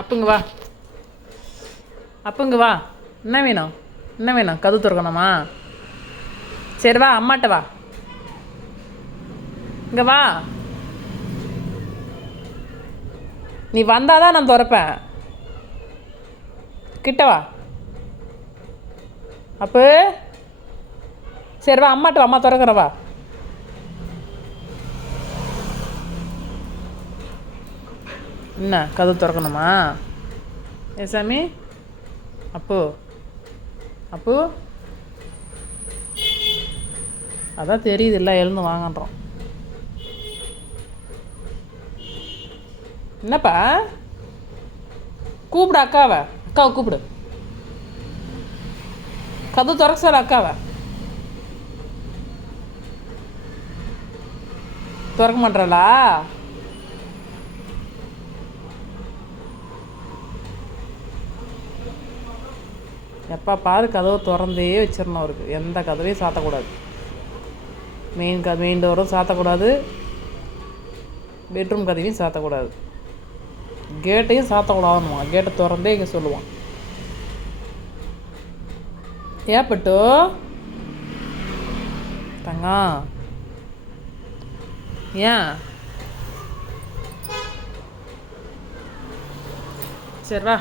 அப்புங்க வா, அப்புங்க வா. என்ன வேணும், என்ன வேணும்? கதவு திறக்கணுமா? சரி வா, அம்மாட்ட வா. இங்கே வா. நீ வந்தாதான் நான் திறப்பேன். கிட்ட வா. அப்போ சரி வா, அம்மாட்ட வா, அம்மா திறக்கிறேன் வா. என்ன கதவு திறக்கணுமா? ஏ சாமி, அப்போ அப்போ அதான் தெரியுது, இல்லை எழுந்து வாங்கன்றோம். என்னப்பா? கூப்பிடு அக்காவை, அக்காவை கூப்பிடு. கதவு திறக்க சார் அக்காவை. திறக்க மாட்டாளா? எப்போ பாரு கதவை திறந்தே வச்சிடணும் அவருக்கு. எந்த கதவையும் சாத்தக்கூடாது. Main டோரும் சாத்தக்கூடாது, bedroom கதவையும் சாத்தக்கூடாது, கேட்டையும் சாத்தக்கூடாதுமா. கேட்டை திறந்தே இங்கே சொல்லுவான். ஏப்பட்டு தங்கம், ஏன்? சரி வா.